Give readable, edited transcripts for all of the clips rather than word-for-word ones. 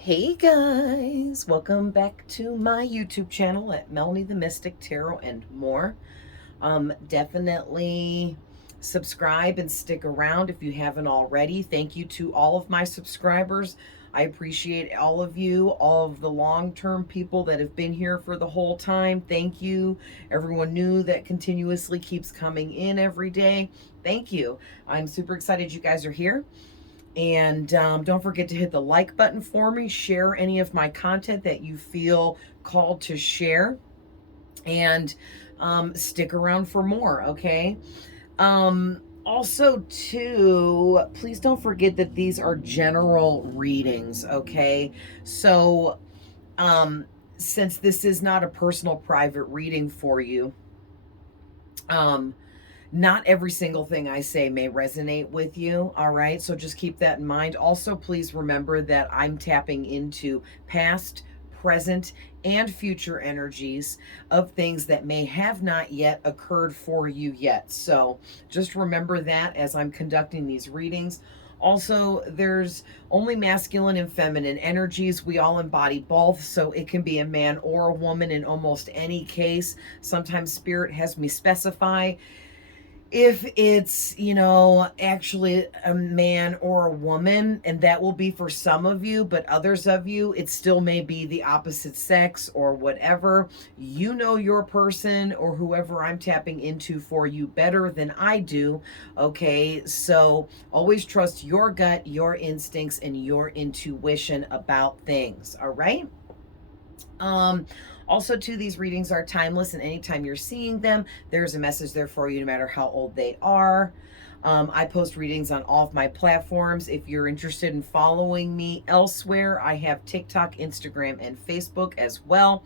Hey guys, welcome back to my YouTube channel at Melanie the Mystic Tarot and more. Definitely subscribe and stick around if you haven't already. Thank you to all of my subscribers. I appreciate all of you, all of the long-term people that have been here for the whole time. Thank you. Everyone new that continuously keeps coming in every day. Thank you. I'm super excited you guys are here. And don't forget to hit the like button for me. Share any of my content that you feel called to share. And stick around for more, okay? Also, too, please don't forget that these are general readings, okay? So, since this is not a personal private reading for you, um, not every single thing I say may resonate with you, all right? So just keep that in mind. Also, please remember that I'm tapping into past, present, and future energies of things that may have not yet occurred for you yet. So just remember that as I'm conducting these readings. Also, there's only masculine and feminine energies. We all embody both, so it can be a man or a woman in almost any case. Sometimes spirit has me specify if it's, actually a man or a woman, and that will be for some of you, but others of you, it still may be the opposite sex or whatever. You know your person or whoever I'm tapping into for you better than I do, okay? So always trust your gut, your instincts, and your intuition about things, all right? Um, Also, too, these readings are timeless, and anytime you're seeing them, there's a message there for you, no matter how old they are. I post readings on all of my platforms. If you're interested in following me elsewhere, I have TikTok, Instagram, and Facebook as well.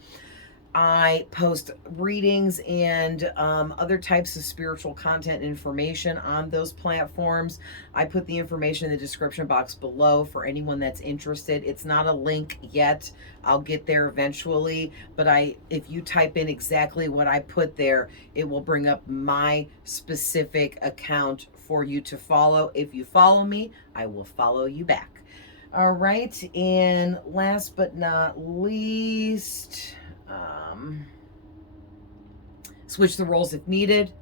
I post readings and other types of spiritual content information on those platforms. I put the information in the description box below for anyone that's interested. It's not a link yet. I'll get there eventually, but if you type in exactly what I put there, it will bring up my specific account for you to follow. If you follow me, I will follow you back. All right, and last but not least, switch the roles if needed.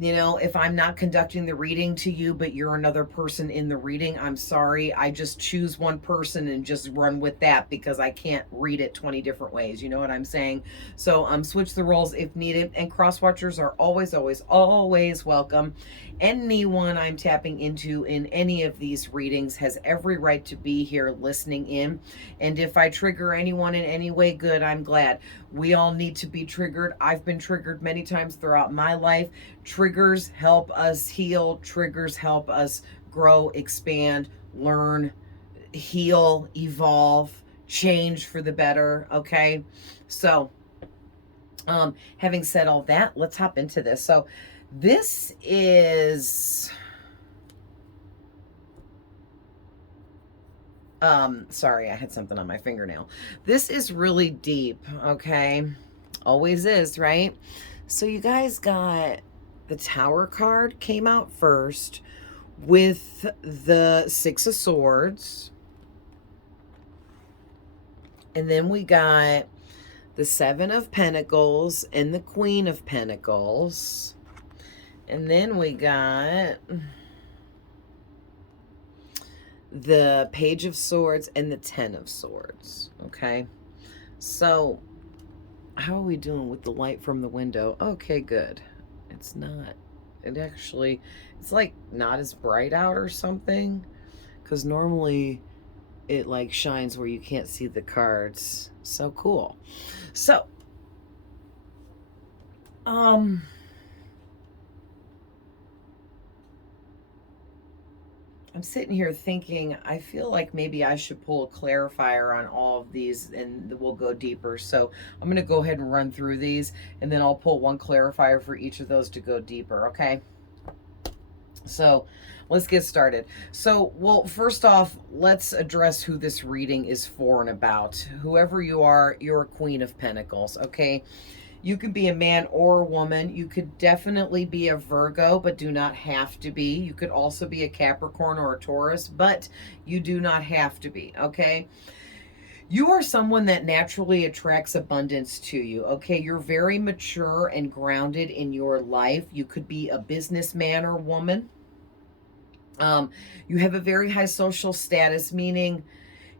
If I'm not conducting the reading to you, but you're another person in the reading, I'm sorry. I just choose one person and just run with that because I can't read it 20 different ways. You know what I'm saying? So switch the roles if needed. And cross watchers are always, always, always welcome. Anyone I'm tapping into in any of these readings has every right to be here listening in. And if I trigger anyone in any way, good, I'm glad. We all need to be triggered. I've been triggered many times throughout my life. Triggers help us heal. Triggers help us grow, expand, learn, heal, evolve, change for the better, okay? So, having said all that, let's hop into this. So, this is... sorry, I had something on my fingernail. This is really deep, okay? Always is, right? So you guys got the Tower card came out first with the Six of Swords. And then we got the Seven of Pentacles and the Queen of Pentacles. And then we got the Page of Swords and the Ten of Swords, okay? So, how are we doing with the light from the window? Okay, good. It's not. It's like not as bright out or something. Because normally it like shines where you can't see the cards. So cool. So, I'm sitting here thinking, I feel like maybe I should pull a clarifier on all of these and we'll go deeper. So I'm going to go ahead and run through these and then I'll pull one clarifier for each of those to go deeper, okay? So let's get started. So, well, first off, let's address who this reading is for and about. Whoever you are, you're a Queen of Pentacles, okay? You can be a man or a woman. You could definitely be a Virgo, but do not have to be. You could also be a Capricorn or a Taurus, but you do not have to be, okay? You are someone that naturally attracts abundance to you, okay? You're very mature and grounded in your life. You could be a businessman or woman. Um, you have a very high social status, meaning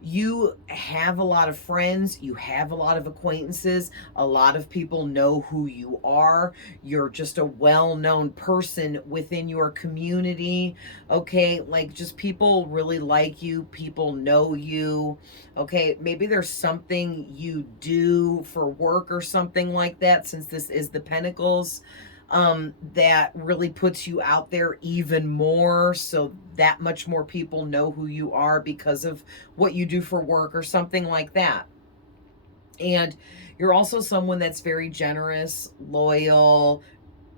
you have a lot of friends, you have a lot of acquaintances, a lot of people know who you are. You're just a well-known person within your community, okay? Like, just people really like you, people know you, okay? Maybe there's something you do for work or something like that, since this is the Pentacles, that really puts you out there even more, so that much more people know who you are because of what you do for work or something like that. And you're also someone that's very generous, loyal,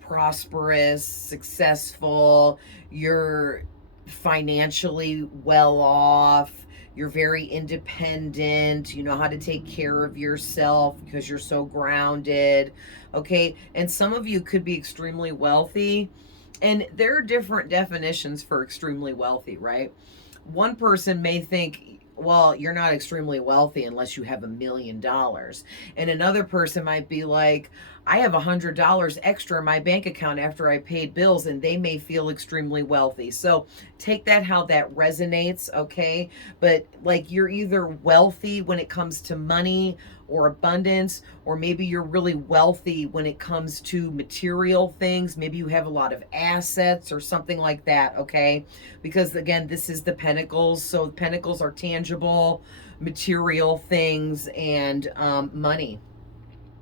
prosperous, successful. You're financially well off. You're very independent. You know how to take care of yourself because you're so grounded. Okay. And some of you could be extremely wealthy. And there are different definitions for extremely wealthy, right? One person may think, well, you're not extremely wealthy unless you have $1 million. And another person might be like, I have $100 extra in my bank account after I paid bills, and they may feel extremely wealthy. So take that how that resonates, okay? But like, you're either wealthy when it comes to money or abundance, or maybe you're really wealthy when it comes to material things. Maybe you have a lot of assets or something like that, okay? Because again, this is the Pentacles. So Pentacles are tangible, material things, and money.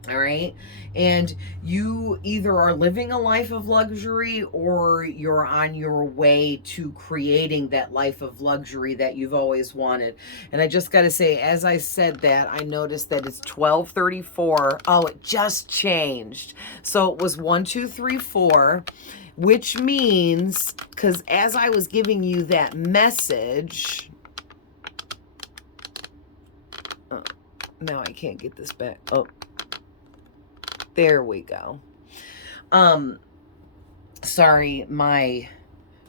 All right. And you either are living a life of luxury or you're on your way to creating that life of luxury that you've always wanted. And I just got to say, as I said that, I noticed that it's 12:34. Oh, it just changed. So it was 1, 2, 3, 4, which means, because as I was giving you that message, oh, now I can't get this back. Oh, there we go. Sorry, my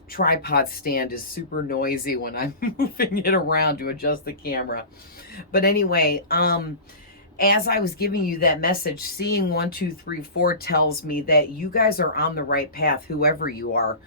tripod stand is super noisy when I'm moving it around to adjust the camera. But anyway, as I was giving you that message, seeing 1, 2, 3, 4 tells me that you guys are on the right path, whoever you are.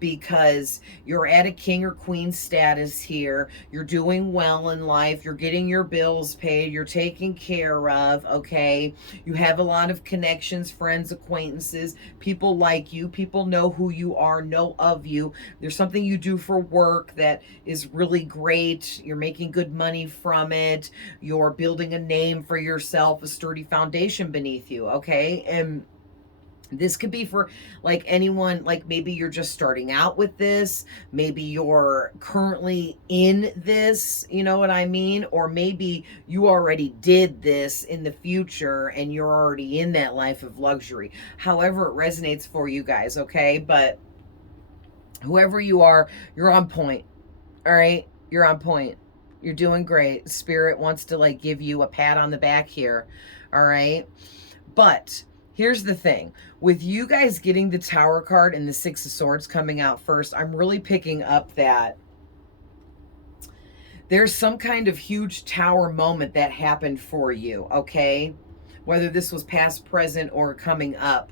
Because you're at a king or queen status here. You're doing well in life. You're getting your bills paid. You're taken care of, okay? You have a lot of connections, friends, acquaintances. People like you. People know who you are, know of you. There's something you do for work that is really great. You're making good money from it. You're building a name for yourself, a sturdy foundation beneath you, okay? And this could be for like anyone, like maybe you're just starting out with this, maybe you're currently in this, you know what I mean? Or maybe you already did this in the future and you're already in that life of luxury. However it resonates for you guys, okay? But whoever you are, you're on point. All right? You're on point. You're doing great. Spirit wants to like give you a pat on the back here. All right? But here's the thing. With you guys getting the Tower card and the Six of Swords coming out first, I'm really picking up that there's some kind of huge tower moment that happened for you, okay? Whether this was past, present, or coming up.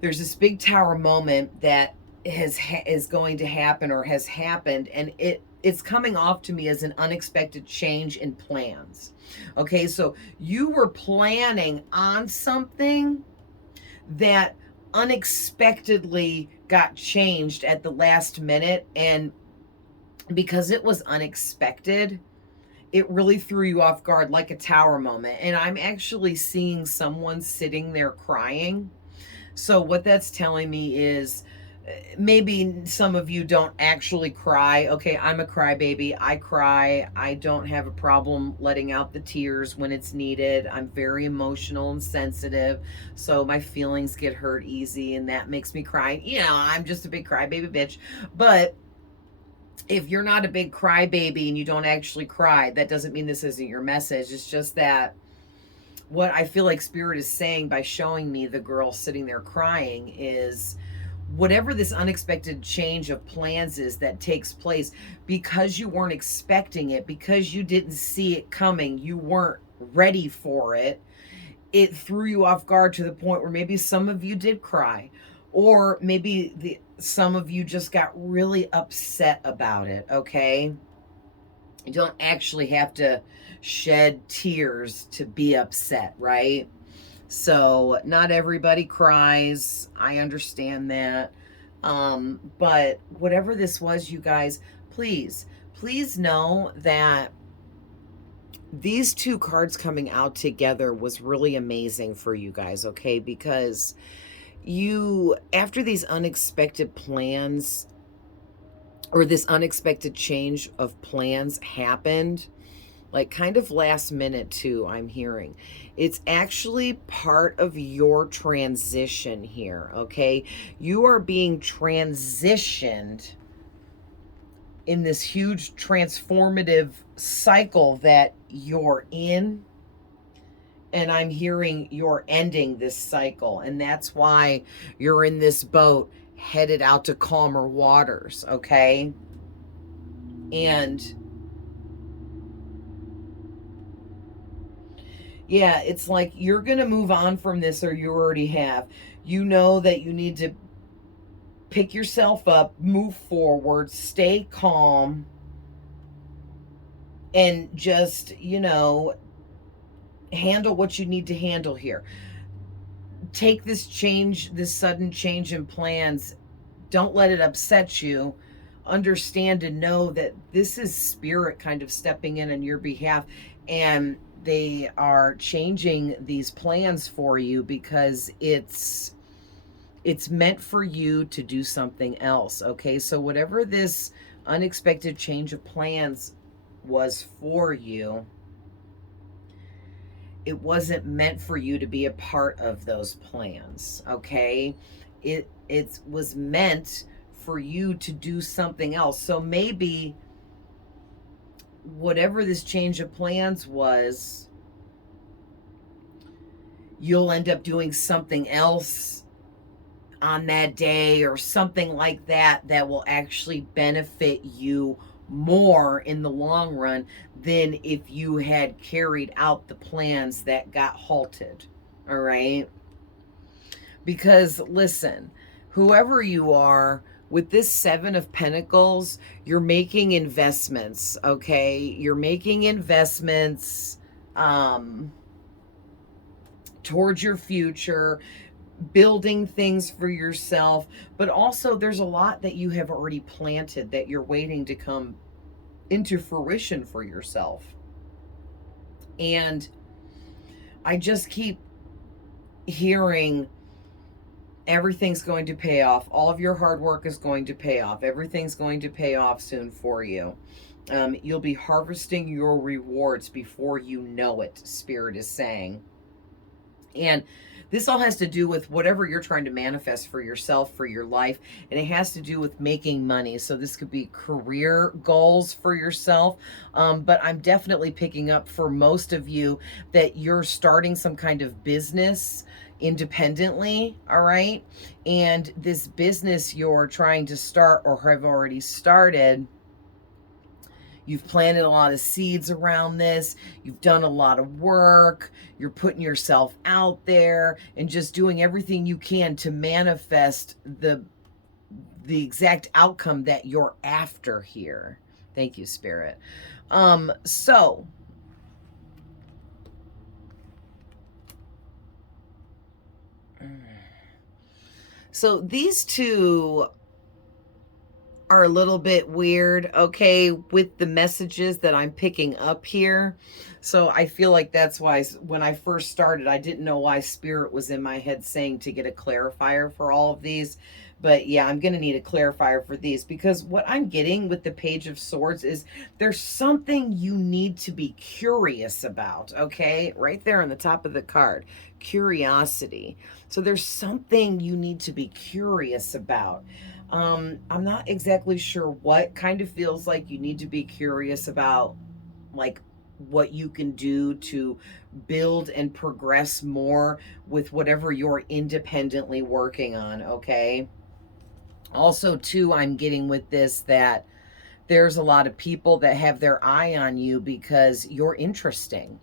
There's this big tower moment that is going to happen or has happened, and it's coming off to me as an unexpected change in plans. Okay, so you were planning on something that unexpectedly got changed at the last minute, and because it was unexpected, it really threw you off guard, like a tower moment. And I'm actually seeing someone sitting there crying. So what that's telling me is maybe some of you don't actually cry. Okay, I'm a crybaby. I cry. I don't have a problem letting out the tears when it's needed. I'm very emotional and sensitive, so my feelings get hurt easy, and that makes me cry. You know, I'm just a big crybaby bitch. But if you're not a big crybaby and you don't actually cry, that doesn't mean this isn't your message. It's just that what I feel like Spirit is saying by showing me the girl sitting there crying is, whatever this unexpected change of plans is that takes place, because you weren't expecting it, because you didn't see it coming, you weren't ready for it, it threw you off guard to the point where maybe some of you did cry, or maybe some of you just got really upset about it, okay? You don't actually have to shed tears to be upset, right? So not everybody cries. I understand that. But whatever this was, you guys, please know that these two cards coming out together was really amazing for you guys, okay? Because you, after these unexpected plans, or this unexpected change of plans happened, like kind of last minute too, I'm hearing. It's actually part of your transition here, okay? You are being transitioned in this huge transformative cycle that you're in. And I'm hearing you're ending this cycle. And that's why you're in this boat headed out to calmer waters, okay? And yeah, it's like you're going to move on from this, or you already have. You know that you need to pick yourself up, move forward, stay calm, and just, handle what you need to handle here. Take this change, this sudden change in plans. Don't let it upset you. Understand and know that this is Spirit kind of stepping in on your behalf, and they are changing these plans for you because it's meant for you to do something else, okay? So whatever this unexpected change of plans was for you, it wasn't meant for you to be a part of those plans, okay? It was meant for you to do something else. So maybe whatever this change of plans was, you'll end up doing something else on that day or something like that that will actually benefit you more in the long run than if you had carried out the plans that got halted. All right? Because listen, whoever you are, with this Seven of Pentacles, you're making investments, okay? You're making investments towards your future, building things for yourself, but also there's a lot that you have already planted that you're waiting to come into fruition for yourself. And I just keep hearing everything's going to pay off. All of your hard work is going to pay off. Everything's going to pay off soon for you. You'll be harvesting your rewards before you know it, Spirit is saying. And this all has to do with whatever you're trying to manifest for yourself, for your life. And it has to do with making money. So this could be career goals for yourself. But I'm definitely picking up for most of you that you're starting some kind of business independently, all right? And this business you're trying to start or have already started, you've planted a lot of seeds around this. You've done a lot of work. You're putting yourself out there and just doing everything you can to manifest the exact outcome that you're after here. Thank you, Spirit. So these two are a little bit weird, okay, with the messages that I'm picking up here. So I feel like that's why when I first started, I didn't know why Spirit was in my head saying to get a clarifier for all of these. But yeah, I'm going to need a clarifier for these, because what I'm getting with the Page of Swords is there's something you need to be curious about, okay? Right there on the top of the card, curiosity. So there's something you need to be curious about. I'm not exactly sure what. Kind of feels like you need to be curious about, like, what you can do to build and progress more with whatever you're independently working on, okay? Also, too, I'm getting with this that there's a lot of people that have their eye on you because you're interesting.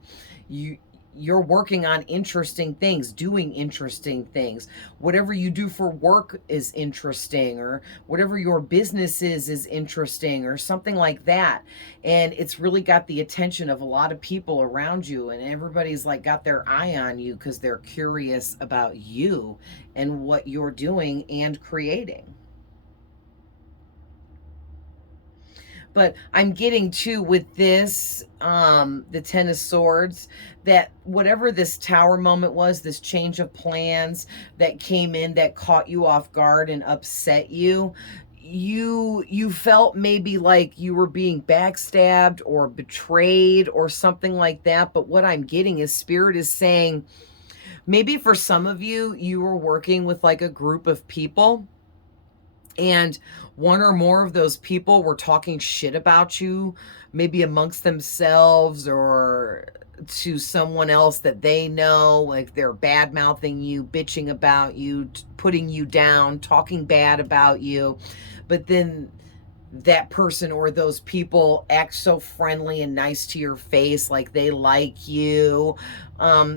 You're working on interesting things, doing interesting things. Whatever you do for work is interesting, or whatever your business is interesting, or something like that. And it's really got the attention of a lot of people around you, and everybody's like got their eye on you because they're curious about you and what you're doing and creating. But I'm getting to with this, the Ten of Swords, that whatever this Tower moment was, this change of plans that came in that caught you off guard and upset you, you felt maybe like you were being backstabbed or betrayed or something like that. But what I'm getting is Spirit is saying, maybe for some of you, you were working with like a group of people, and one or more of those people were talking shit about you, maybe amongst themselves or to someone else that they know, like they're bad mouthing you, bitching about you, putting you down, talking bad about you. But then that person or those people act so friendly and nice to your face, like they like you.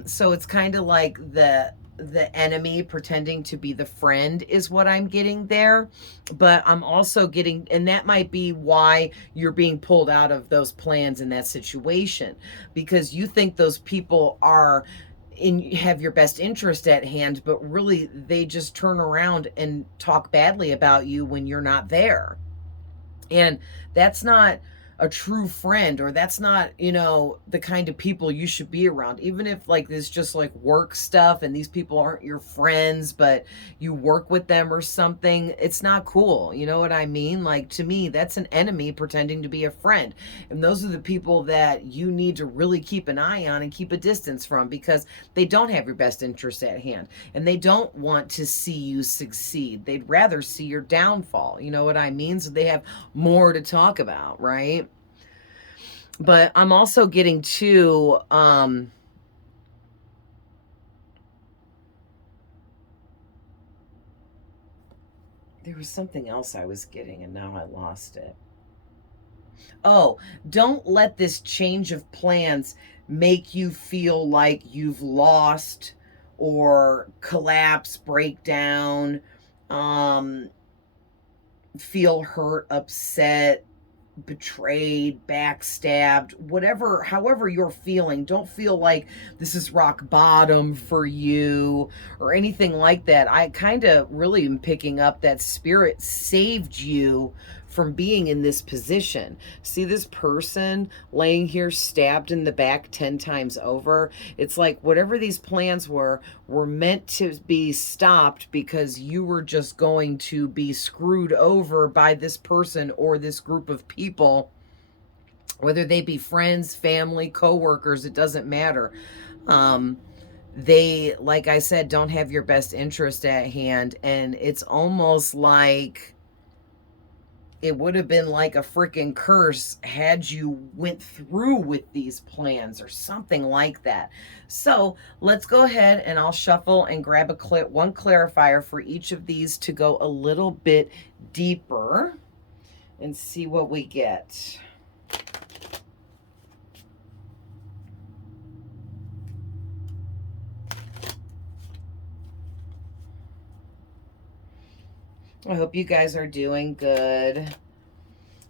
So it's kind of like the enemy pretending to be the friend is what I'm getting there. But I'm also getting, and that might be why you're being pulled out of those plans in that situation, because you think those people are have your best interest at hand, but really they just turn around and talk badly about you when you're not there. And that's not a true friend, or that's not, the kind of people you should be around. Even if like this just like work stuff and these people aren't your friends, but you work with them or something, it's not cool. You know what I mean? Like, to me, that's an enemy pretending to be a friend. And those are the people that you need to really keep an eye on and keep a distance from, because they don't have your best interest at hand and they don't want to see you succeed. They'd rather see your downfall. You know what I mean? So they have more to talk about, right? But I'm also getting to, there was something else I was getting and now I lost it. Oh, don't let this change of plans make you feel like you've lost or collapse, break down, um, feel hurt, upset, betrayed, backstabbed, whatever, however you're feeling. Don't feel like this is rock bottom for you or anything like that. I kind of really am picking up that Spirit saved you from being in this position. See this person laying here stabbed in the back 10 times over? It's like whatever these plans were meant to be stopped because you were just going to be screwed over by this person or this group of people, whether they be friends, family, co-workers, it doesn't matter. They, like I said, don't have your best interest at hand, and it's almost like it would have been like a freaking curse had you went through with these plans or something like that. So let's go ahead and I'll shuffle and grab one clarifier for each of these to go a little bit deeper and see what we get. I hope you guys are doing good.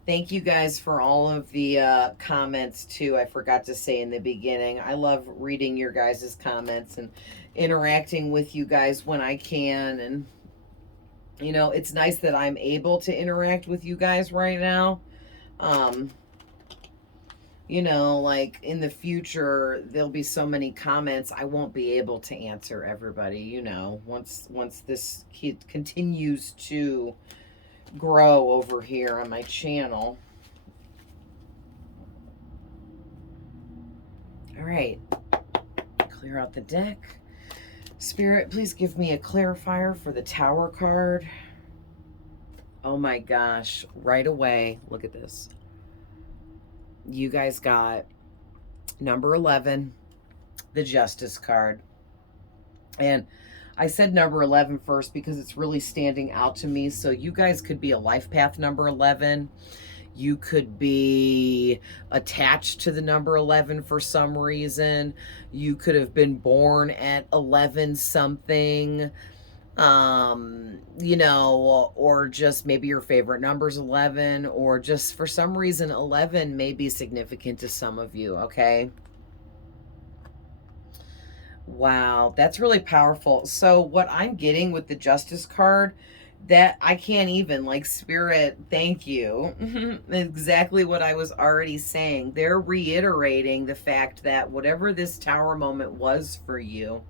Thank you guys for all of the comments too. I forgot to say in the beginning, I love reading your guys' comments and interacting with you guys when I can. And, it's nice that I'm able to interact with you guys right now. Like in the future, there'll be so many comments, I won't be able to answer everybody, once this continues to grow over here on my channel. All right, clear out the deck. Spirit, please give me a clarifier for the Tower card. Oh my gosh, right away, look at this. You guys got Number 11, the Justice card. And I said number 11 first because it's really standing out to me. So you guys could be a life path number 11. You could be attached to the number 11 for some reason. You could have been born at 11 something, you know, or just maybe your favorite number's 11, or just for some reason 11 may be significant to some of you, okay? Wow, that's really powerful. So what I'm getting with the Justice card, that I can't even, like, Spirit, thank you. Exactly what I was already saying. They're reiterating the fact that whatever this Tower moment was for you,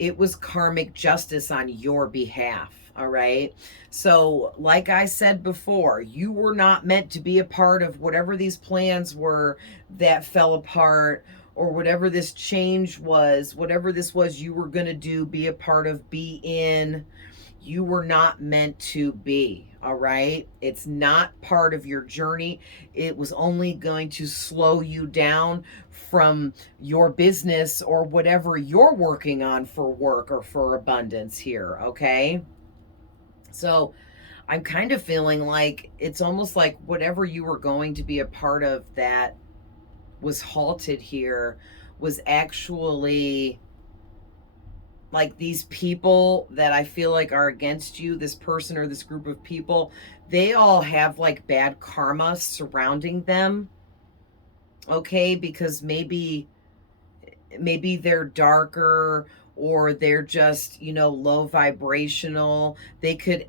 it was karmic justice on your behalf. All right. So, like I said before, you were not meant to be a part of whatever these plans were that fell apart, or whatever this change was, whatever this was you were going to do, be a part of, be in. You were not meant to be. All right. It's not part of your journey. It was only going to slow you down from your business or whatever you're working on for work or for abundance here. Okay. So I'm kind of feeling like it's almost like whatever you were going to be a part of that was halted here was actually like these people that I feel like are against you, this person or this group of people, they all have like bad karma surrounding them. Okay, because maybe they're darker, or they're just, you know, low vibrational. They could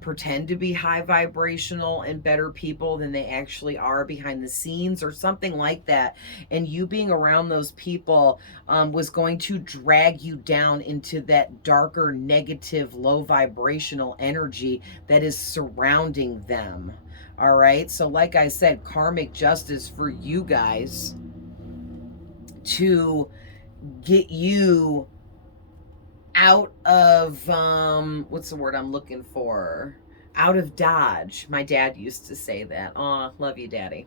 pretend to be high vibrational and better people than they actually are behind the scenes, or something like that. And you being around those people was going to drag you down into that darker, negative, low vibrational energy that is surrounding them. All right. So like I said, karmic justice for you guys to get you out of what's the word I'm looking for? Out of Dodge. My dad used to say that. Aw, love you, Daddy.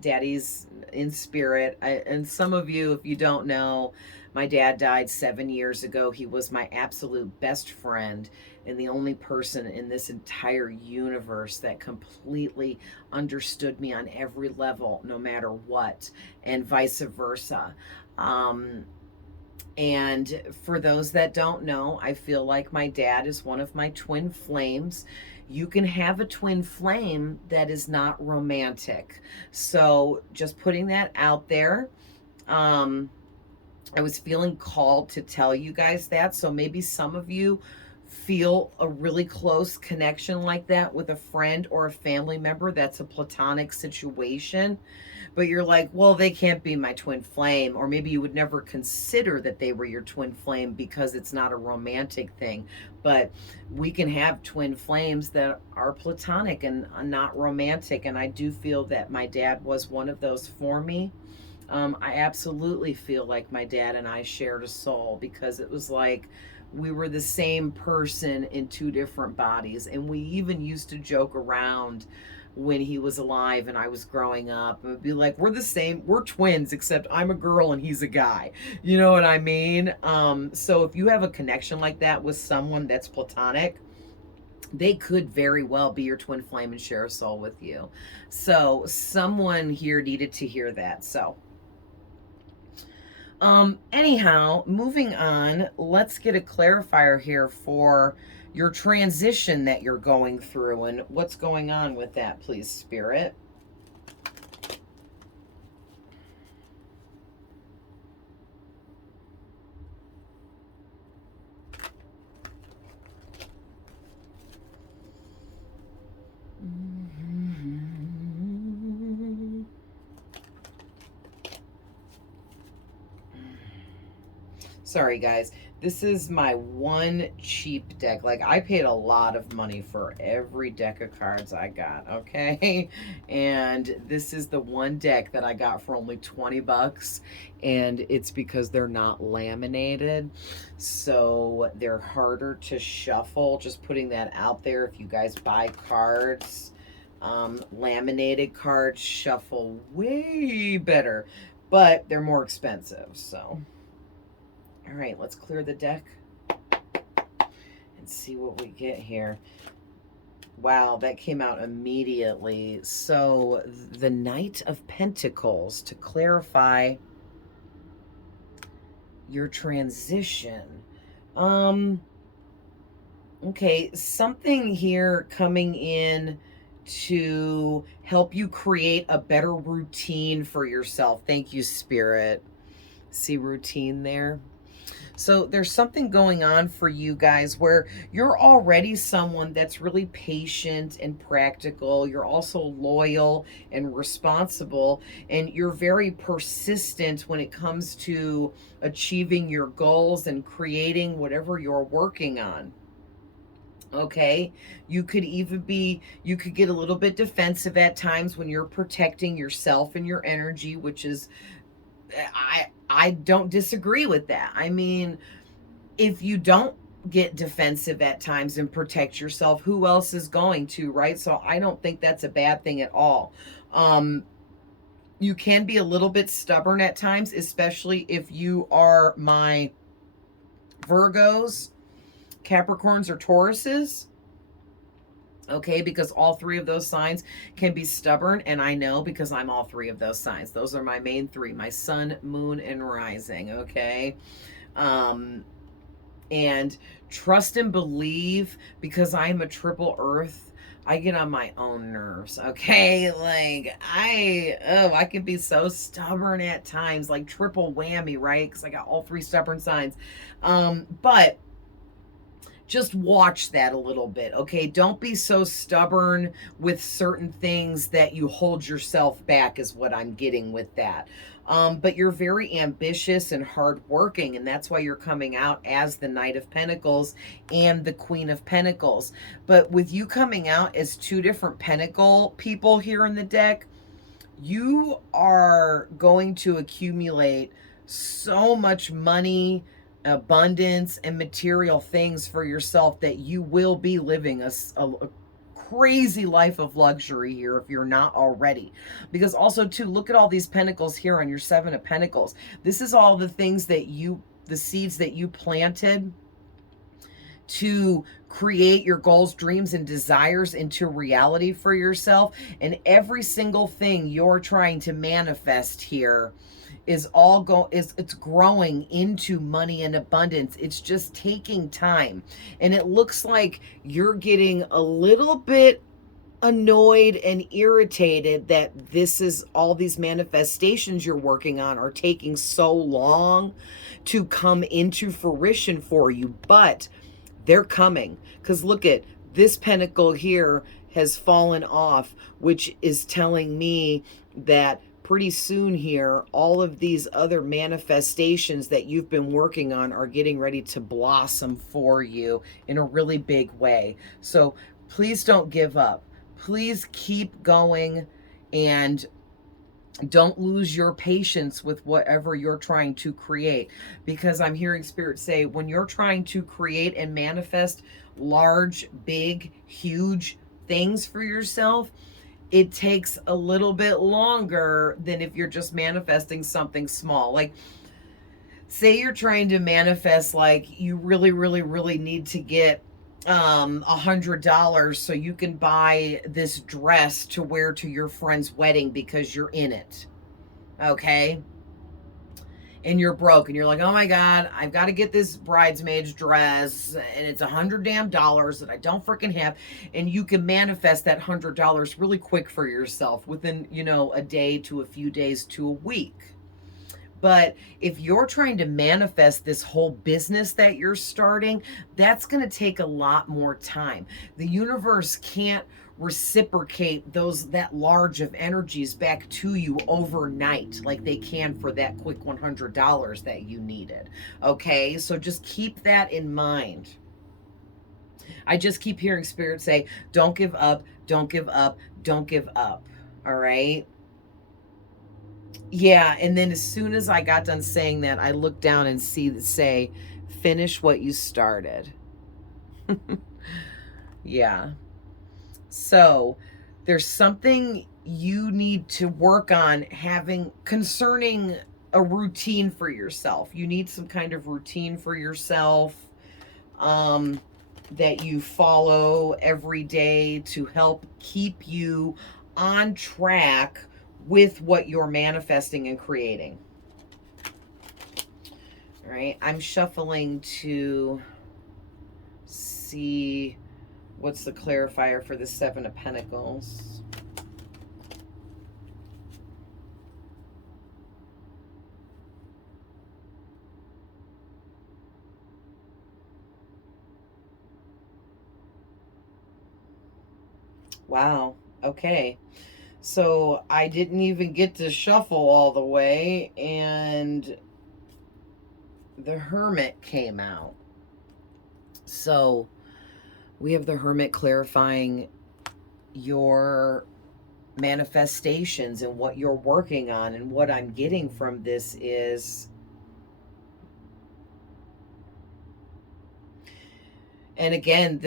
Daddy's in spirit. And some of you, if you don't know, my dad died 7 years ago. He was my absolute best friend and the only person in this entire universe that completely understood me on every level, no matter what, and vice versa. And for those that don't know, I feel like my dad is one of my twin flames. You can have a twin flame that is not romantic. So just putting that out there. I was feeling called to tell you guys that. So maybe some of you feel a really close connection like that with a friend or a family member that's a platonic situation, but you're like, well, they can't be my twin flame. Or maybe you would never consider that they were your twin flame because it's not a romantic thing. But we can have twin flames that are platonic and not romantic. And I do feel that my dad was one of those for me. I absolutely feel like my dad and I shared a soul, because it was like we were the same person in two different bodies. And we even used to joke around when he was alive and I was growing up. It would be like, we're the same, we're twins, except I'm a girl and he's a guy. You know what I mean? So if you have a connection like that with someone that's platonic, they could very well be your twin flame and share a soul with you. So someone here needed to hear that. So anyhow, moving on, let's get a clarifier here for your transition that you're going through and what's going on with that, please, Spirit. Sorry, guys. This is my one cheap deck. Like, I paid a lot of money for every deck of cards I got, okay? And this is the one deck that I got for only 20 bucks. And it's because they're not laminated. So they're harder to shuffle. Just putting that out there. If you guys buy cards Laminated cards shuffle way better, but they're more expensive. So, all right, let's clear the deck and see what we get here. Wow, that came out immediately. So the Knight of Pentacles, to clarify your transition. Okay, something here coming in to help you create a better routine for yourself. Thank you, Spirit. See routine there? So there's something going on for you guys where you're already someone that's really patient and practical. You're also loyal and responsible, and you're very persistent when it comes to achieving your goals and creating whatever you're working on. Okay, you could get a little bit defensive at times when you're protecting yourself and your energy, which is, I don't disagree with that. I mean, if you don't get defensive at times and protect yourself, who else is going to, right? So I don't think that's a bad thing at all. You can be a little bit stubborn at times, especially if you are my Virgos, Capricorns, or Tauruses. Okay, because all three of those signs can be stubborn, and I know because I'm all three of those signs. Those are my main three, my sun, moon, and rising, okay? And trust and believe, because I'm a triple earth, I get on my own nerves, okay? Like, I can be so stubborn at times, like triple whammy, right? Because I got all three stubborn signs. But just watch that a little bit, okay? Don't be so stubborn with certain things that you hold yourself back, is what I'm getting with that. But you're very ambitious and hardworking, and that's why you're coming out as the Knight of Pentacles and the Queen of Pentacles. But with you coming out as two different Pentacle people here in the deck, you are going to accumulate so much money, abundance, and material things for yourself that you will be living a crazy life of luxury here if you're not already. Because also too, look at all these pentacles here on your Seven of Pentacles. This is all the things that the seeds that you planted to create your goals, dreams, and desires into reality for yourself. And every single thing you're trying to manifest here is it's growing into money and abundance. It's just taking time. And it looks like you're getting a little bit annoyed and irritated that this is all these manifestations you're working on are taking so long to come into fruition for you, but they're coming. Because look at this pentacle here has fallen off, which is telling me that pretty soon here, all of these other manifestations that you've been working on are getting ready to blossom for you in a really big way. So please don't give up. Please keep going, and don't lose your patience with whatever you're trying to create, because I'm hearing Spirit say when you're trying to create and manifest large, big, huge things for yourself, it takes a little bit longer than if you're just manifesting something small. Like, say you're trying to manifest, like, you really, really, really need to get $100 so you can buy this dress to wear to your friend's wedding because you're in it, okay? And you're broke, and you're like, oh my God, I've got to get this bridesmaid's dress, and it's $100 damn that I don't freaking have. And you can manifest that $100 really quick for yourself within, a day to a few days to a week. But if you're trying to manifest this whole business that you're starting, that's going to take a lot more time. The universe can't reciprocate that large of energies back to you overnight like they can for that quick $100 that you needed. Okay, so just keep that in mind. I just keep hearing Spirit say, don't give up, don't give up, don't give up. All right. Yeah, and then as soon as I got done saying that, I looked down and say, finish what you started. Yeah. So there's something you need to work on having concerning a routine for yourself. You need some kind of routine for yourself that you follow every day to help keep you on track with what you're manifesting and creating. All right, I'm shuffling to see what's the clarifier for the Seven of Pentacles. Wow. Okay. So I didn't even get to shuffle all the way, and the Hermit came out. So we have the Hermit clarifying your manifestations and what you're working on. And what I'm getting from this is, and again,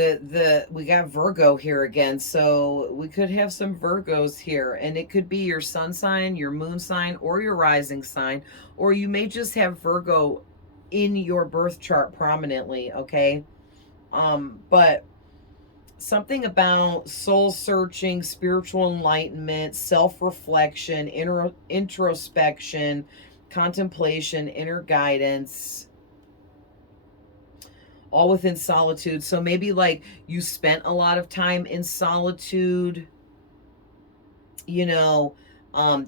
we got Virgo here again, so we could have some Virgos here, and it could be your sun sign, your moon sign, or your rising sign, or you may just have Virgo in your birth chart prominently, okay? But something about soul searching, spiritual enlightenment, self-reflection, introspection, contemplation, inner guidance, all within solitude. So maybe like you spent a lot of time in solitude, you know,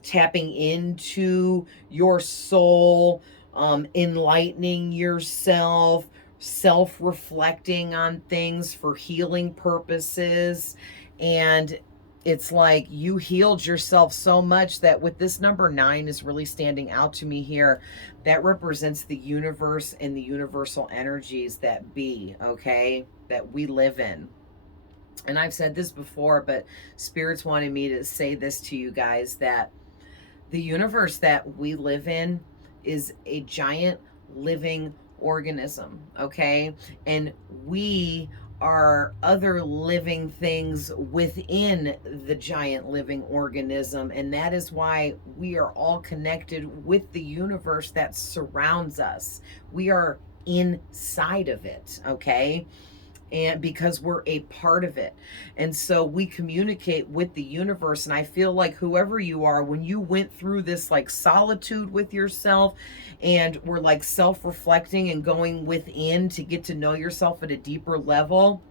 tapping into your soul, enlightening yourself, self-reflecting on things for healing purposes. And it's like you healed yourself so much that with this number 9 is really standing out to me here. That represents the universe and the universal energies that be, okay, that we live in. And I've said this before, but Spirit's wanted me to say this to you guys, that the universe that we live in is a giant living organism, okay? And we are other living things within the giant living organism, and that is why we are all connected with the universe that surrounds us. We are inside of it, okay? And because we're a part of it. And so we communicate with the universe. And I feel like whoever you are, when you went through this like solitude with yourself and were like self-reflecting and going within to get to know yourself at a deeper level,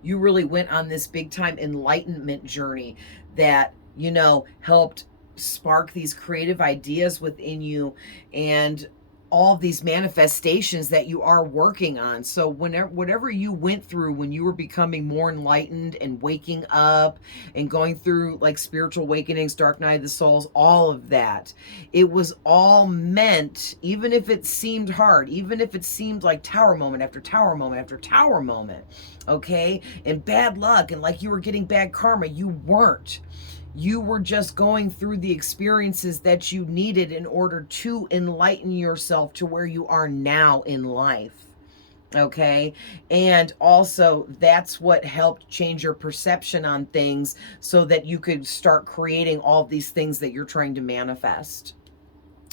you really went on this big time enlightenment journey that, you know, helped spark these creative ideas within you and all these manifestations that you are working on. So whatever you went through when you were becoming more enlightened and waking up and going through like spiritual awakenings, dark night of the souls, all of that, it was all meant, even if it seemed hard, even if it seemed like tower moment after tower moment after tower moment, okay, and bad luck and like you were getting bad karma, you weren't. You were just going through the experiences that you needed in order to enlighten yourself to where you are now in life. Okay. And also that's what helped change your perception on things so that you could start creating all these things that you're trying to manifest.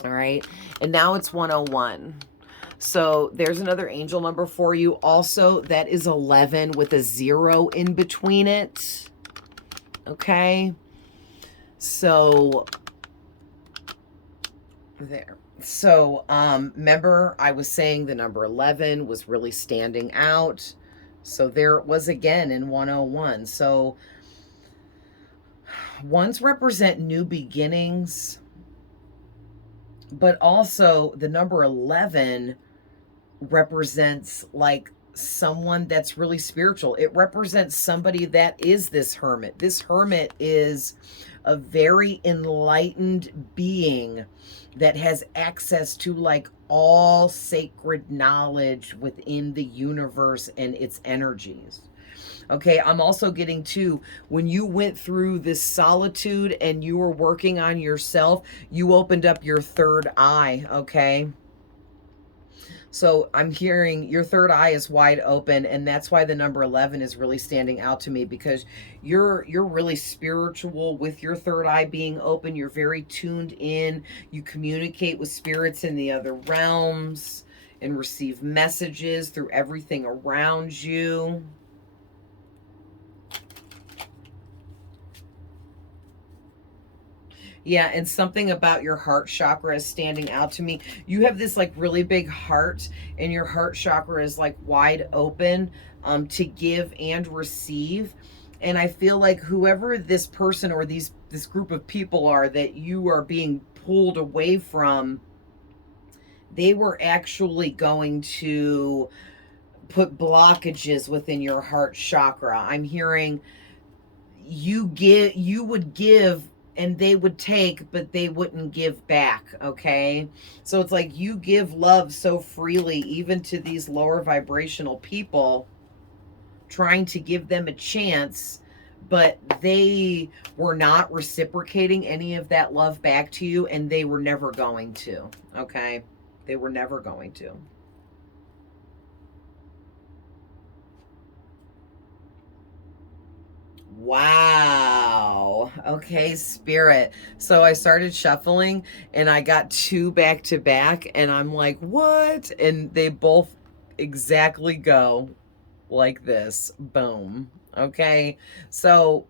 All right. And now it's 101. So there's another angel number for you. Also, that is 11 with a 0 in between it. Okay. So there. So remember I was saying the number 11 was really standing out. So there it was again in 101. So ones represent new beginnings, but also the number 11 represents like someone that's really spiritual. It represents somebody that is this hermit. This hermit is a very enlightened being that has access to like all sacred knowledge within the universe and its energies. Okay, I'm also getting to when you went through this solitude and you were working on yourself, you opened up your third eye, okay? So I'm hearing your third eye is wide open, and that's why the number 11 is really standing out to me, because you're really spiritual with your third eye being open. You're very tuned in. You communicate with spirits in the other realms and receive messages through everything around you. Yeah, and something about your heart chakra is standing out to me. You have this like really big heart, and your heart chakra is like wide open to give and receive. And I feel like whoever this person or this group of people are that you are being pulled away from, they were actually going to put blockages within your heart chakra. I'm hearing you would give and they would take, but they wouldn't give back. Okay, so it's like you give love so freely even to these lower vibrational people, trying to give them a chance, but they were not reciprocating any of that love back to you, and they were never going to. Okay, they were never going to. Wow. Okay, Spirit. So I started shuffling and I got two back to back, and I'm like, what? And they both exactly go like this. Boom. Okay. So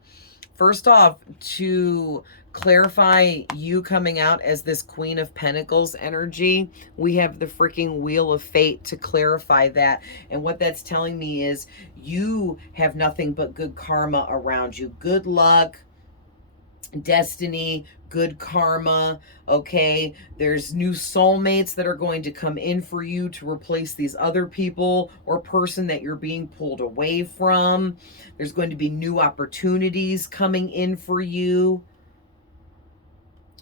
first off, to clarify you coming out as this Queen of Pentacles energy, we have the freaking Wheel of Fate to clarify that. And what that's telling me is you have nothing but good karma around you. Good luck, destiny, good karma. Okay, there's new soulmates that are going to come in for you to replace these other people or person that you're being pulled away from. There's going to be new opportunities coming in for you.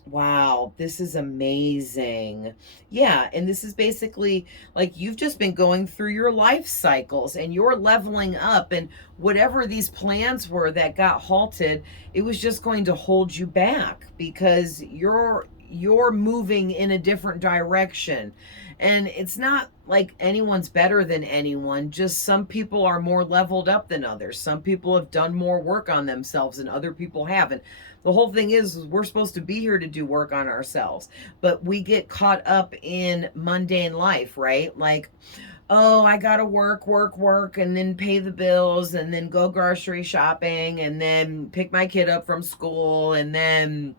Wow, this is amazing. Yeah, and this is basically like you've just been going through your life cycles and you're leveling up, and whatever these plans were that got halted, it was just going to hold you back because you're moving in a different direction. And it's not like anyone's better than anyone, just some people are more leveled up than others. Some people have done more work on themselves than other people haven't. The whole thing is we're supposed to be here to do work on ourselves, but we get caught up in mundane life, right? Like, oh, I gotta work, and then pay the bills, and then go grocery shopping, and then pick my kid up from school, and then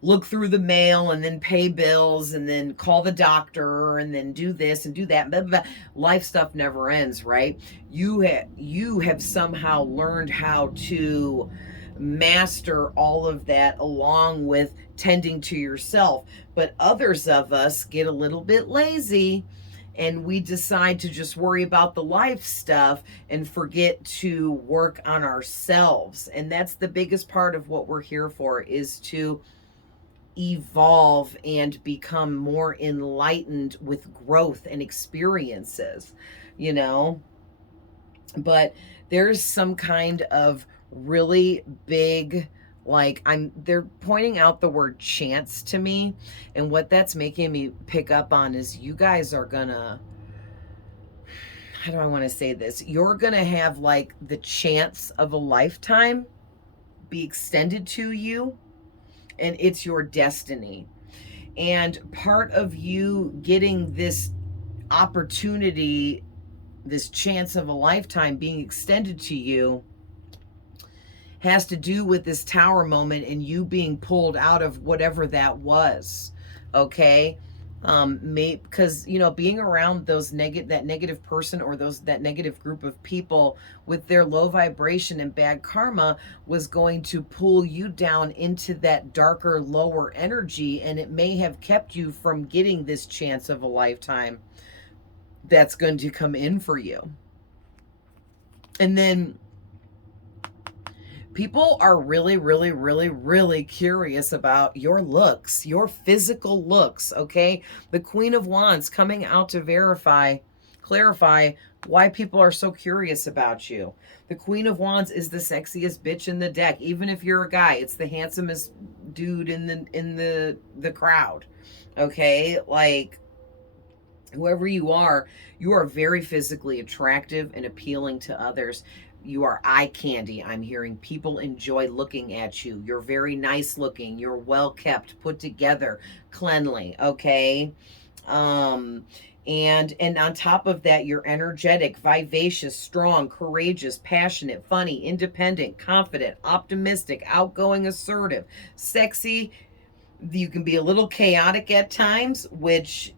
look through the mail, and then pay bills, and then call the doctor, and then do this and do that. Blah, blah, blah. Life stuff never ends, right? You have somehow learned how to master all of that along with tending to yourself. But others of us get a little bit lazy and we decide to just worry about the life stuff and forget to work on ourselves. And that's the biggest part of what we're here for, is to evolve and become more enlightened with growth and experiences, you know? But there's some kind of really big, like, they're pointing out the word chance to me, and what that's making me pick up on is you guys are gonna, how do I want to say this, you're gonna have like the chance of a lifetime be extended to you, and it's your destiny. And part of you getting this opportunity, this chance of a lifetime being extended to you, has to do with this tower moment and you being pulled out of whatever that was. Okay, because you know, being around that negative person or that negative group of people with their low vibration and bad karma was going to pull you down into that darker, lower energy, and it may have kept you from getting this chance of a lifetime that's going to come in for you. And then people are really, really, really, really curious about your looks, your physical looks, okay? The Queen of Wands coming out to clarify why people are so curious about you. The Queen of Wands is the sexiest bitch in the deck. Even if you're a guy, it's the handsomest dude in the crowd. Okay? Like, whoever you are very physically attractive and appealing to others. You are eye candy. I'm hearing people enjoy looking at you. You're very nice looking. You're well kept, put together, cleanly, okay? Um and on top of that, you're energetic, vivacious, strong, courageous, passionate, funny, independent, confident, optimistic, outgoing, assertive, sexy. You can be a little chaotic at times, which,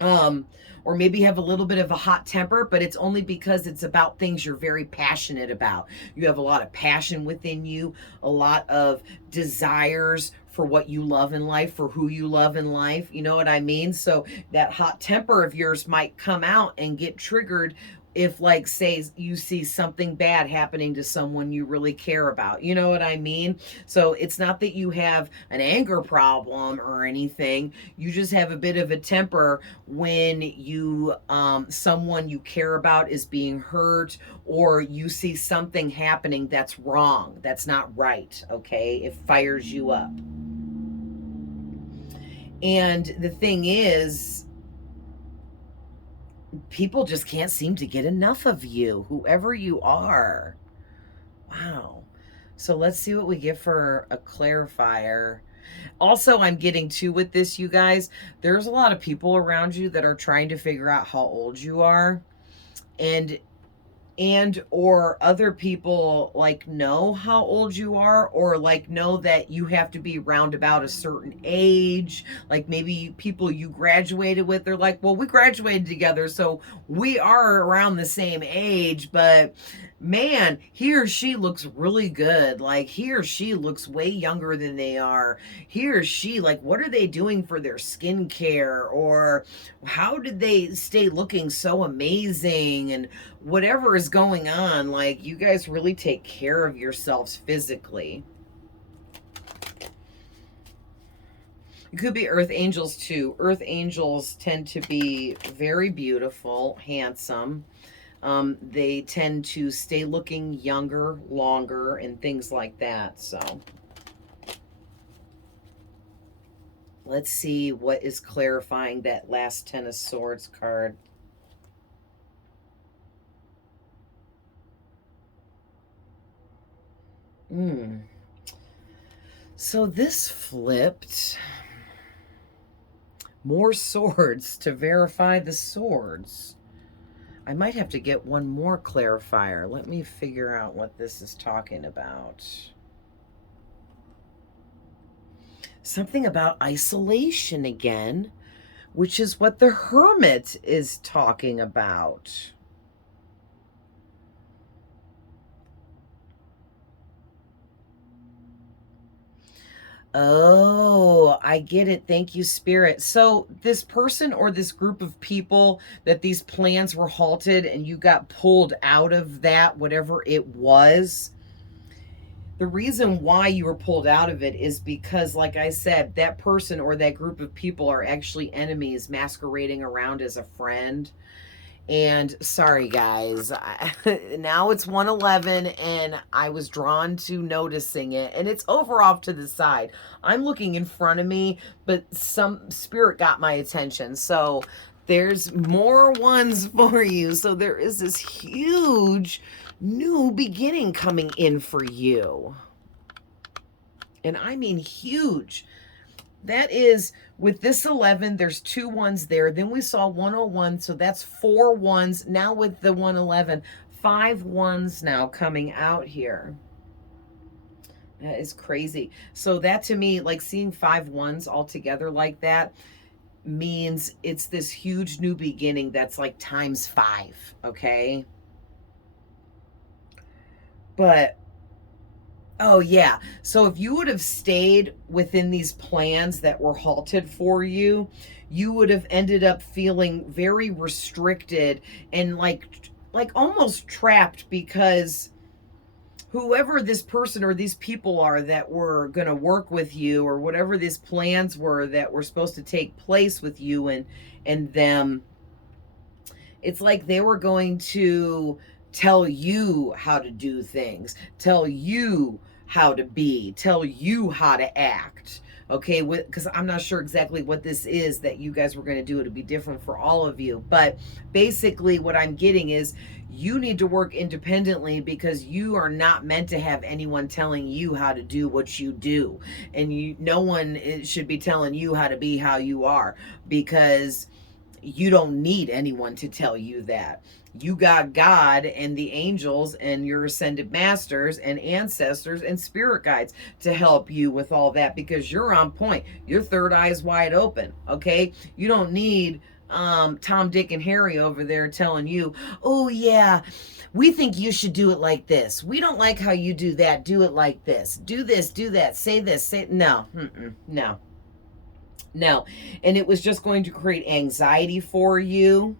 um or maybe have a little bit of a hot temper, but it's only because it's about things you're very passionate about. You have a lot of passion within you, a lot of desires for what you love in life, for who you love in life, you know what I mean? So that hot temper of yours might come out and get triggered if, like, say you see something bad happening to someone you really care about, you know what I mean? So it's not that you have an anger problem or anything. You just have a bit of a temper when you someone you care about is being hurt, or you see something happening that's wrong, that's not right. Okay, it fires you up. And the thing is, people just can't seem to get enough of you, whoever you are. Wow. So let's see what we get for a clarifier. Also, I'm getting too with this, you guys. There's a lot of people around you that are trying to figure out how old you are. And or other people like know how old you are, or like know that you have to be round about a certain age. Like maybe people you graduated with, they're like, well, we graduated together, so we are around the same age, but man, he or she looks really good. Like he or she looks way younger than they are. He or she, like, what are they doing for their skincare, or how did they stay looking so amazing, and whatever is going on, like, you guys really take care of yourselves physically. It could be earth angels too. Earth angels tend to be very beautiful, handsome. They tend to stay looking younger, longer, and things like that. So let's see what is clarifying that last Ten of Swords card. So this flipped. More swords to verify the swords. I might have to get one more clarifier. Let me figure out what this is talking about. Something about isolation again, which is what the Hermit is talking about. Oh, I get it. Thank you, Spirit. So this person or this group of people that these plans were halted and you got pulled out of that, whatever it was, the reason why you were pulled out of it is because, like I said, that person or that group of people are actually enemies masquerading around as a friend. And sorry, guys, now it's 1:11 and I was drawn to noticing it, and it's over off to the side. I'm looking in front of me, but some spirit got my attention. So there's more ones for you. So there is this huge new beginning coming in for you. And I mean huge. That is, with this 11, there's 2 ones there. Then we saw 101, so that's 4 ones. Now with the 111, 5 ones now coming out here. That is crazy. So that, to me, like seeing 5 ones all together like that, means it's this huge new beginning that's like times 5, okay? But oh, yeah. So if you would have stayed within these plans that were halted for you, you would have ended up feeling very restricted and like almost trapped, because whoever this person or these people are that were going to work with you, or whatever these plans were that were supposed to take place with you and them, it's like they were going to tell you how to do things, tell you how to be, tell you how to act. Okay, because I'm not sure exactly what this is that you guys were going to do. It'll be different for all of you, but basically what I'm getting is you need to work independently because you are not meant to have anyone telling you how to do what you do, and no one should be telling you how to be how you are, because you don't need anyone to tell you that. You got God and the angels and your ascended masters and ancestors and spirit guides to help you with all that, because you're on point. Your third eye is wide open. Okay. You don't need Tom, Dick, and Harry over there telling you, oh, yeah, we think you should do it like this. We don't like how you do that. Do it like this. Do this, do that. Say this, say no. No. No. And it was just going to create anxiety for you.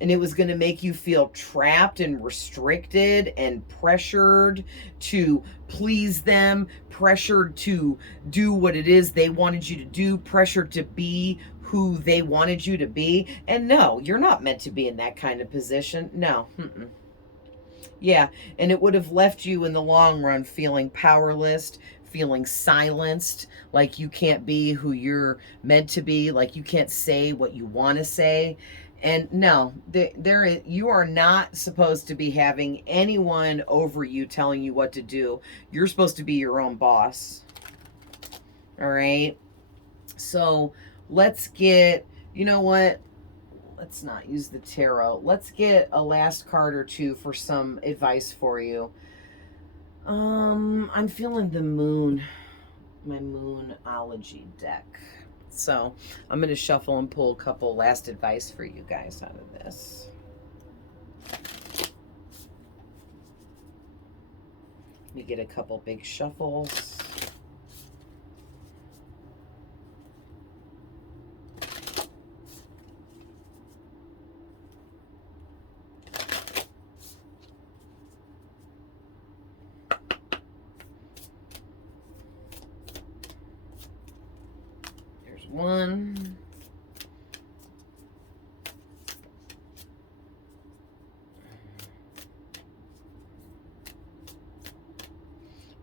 And it was going to make you feel trapped and restricted and pressured to please them, pressured to do what it is they wanted you to do, pressured to be who they wanted you to be. And no, you're not meant to be in that kind of position. No. Yeah. And it would have left you in the long run feeling powerless, feeling silenced, like you can't be who you're meant to be, like you can't say what you want to say. And no, you are not supposed to be having anyone over you telling you what to do. You're supposed to be your own boss. All right. So let's get, you know what? Let's not use the tarot. Let's get a last card or two for some advice for you. I'm feeling the moon, my Moonology deck. So I'm going to shuffle and pull a couple last advice for you guys out of this. Let me get a couple big shuffles. There's one.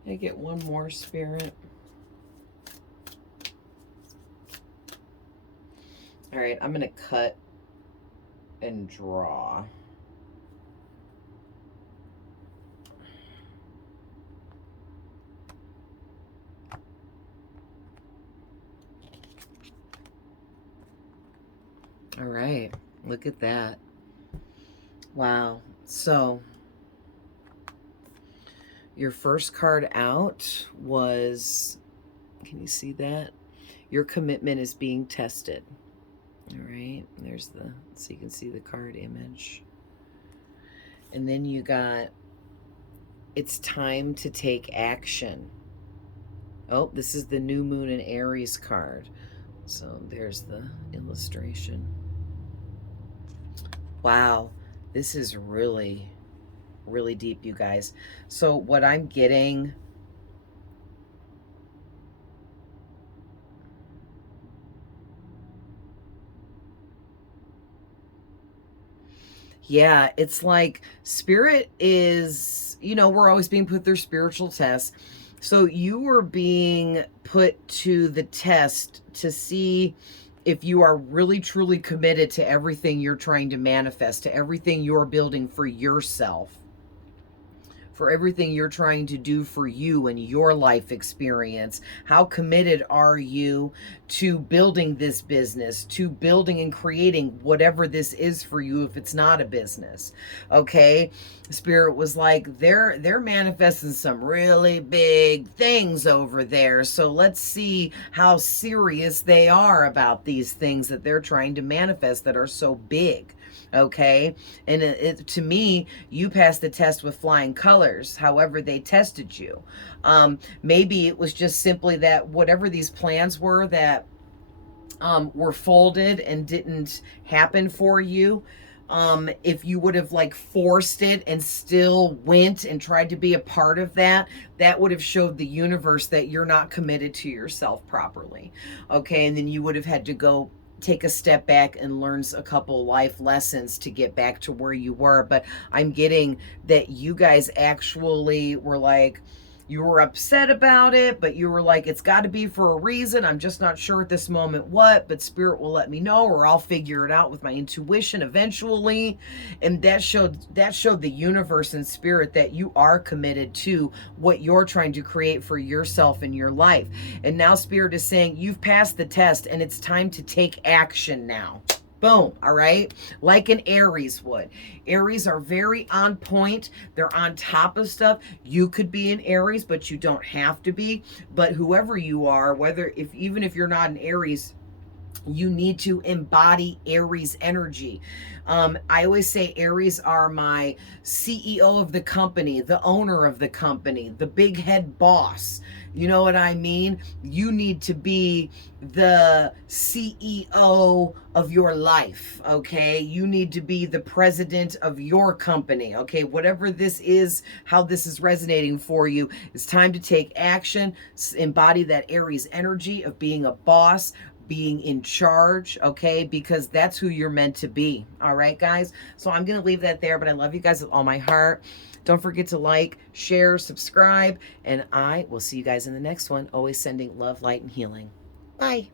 I get one more, Spirit. All right, I'm going to cut and draw. All right, look at that. Wow. So your first card out was, can you see that? Your commitment is being tested. All right, there's the, so you can see the card image. And then you got, it's time to take action. Oh, this is the new moon in Aries card. So there's the illustration. Wow, this is really, really deep, you guys. So what I'm getting, yeah, it's like Spirit is, you know, we're always being put through spiritual tests. So you were being put to the test to see if you are really truly committed to everything you're trying to manifest, to everything you're building for yourself, for everything you're trying to do for you and your life experience. How committed are you to building this business, to building and creating whatever this is for you if it's not a business? Okay, Spirit was like, they're manifesting some really big things over there, so let's see how serious they are about these things that they're trying to manifest that are so big. Okay, and to me, you passed the test with flying colors, however they tested you. Maybe it was just simply that whatever these plans were that were folded and didn't happen for you, if you would have like forced it and still went and tried to be a part of that, that would have showed the universe that you're not committed to yourself properly. Okay, and then you would have had to go take a step back and learn a couple life lessons to get back to where you were. But I'm getting that you guys actually were like, You were upset about it, but you were like, it's got to be for a reason. I'm just not sure at this moment what, but Spirit will let me know, or I'll figure it out with my intuition eventually. And that showed the universe and Spirit that you are committed to what you're trying to create for yourself in your life. And now Spirit is saying you've passed the test and it's time to take action now. Boom. All right. Like an Aries would. Aries are very on point. They're on top of stuff. You could be an Aries, but you don't have to be. But whoever you are, even if you're not an Aries, you need to embody Aries energy. I always say Aries are my CEO of the company, the owner of the company, the big head boss. You know what I mean? You need to be the CEO of your life, okay? You need to be the president of your company, okay? Whatever this is, how this is resonating for you, it's time to take action, embody that Aries energy of being a boss, being in charge, okay? Because that's who you're meant to be, all right, guys? So I'm going to leave that there, but I love you guys with all my heart. Don't forget to like, share, subscribe, and I will see you guys in the next one. Always sending love, light, and healing. Bye.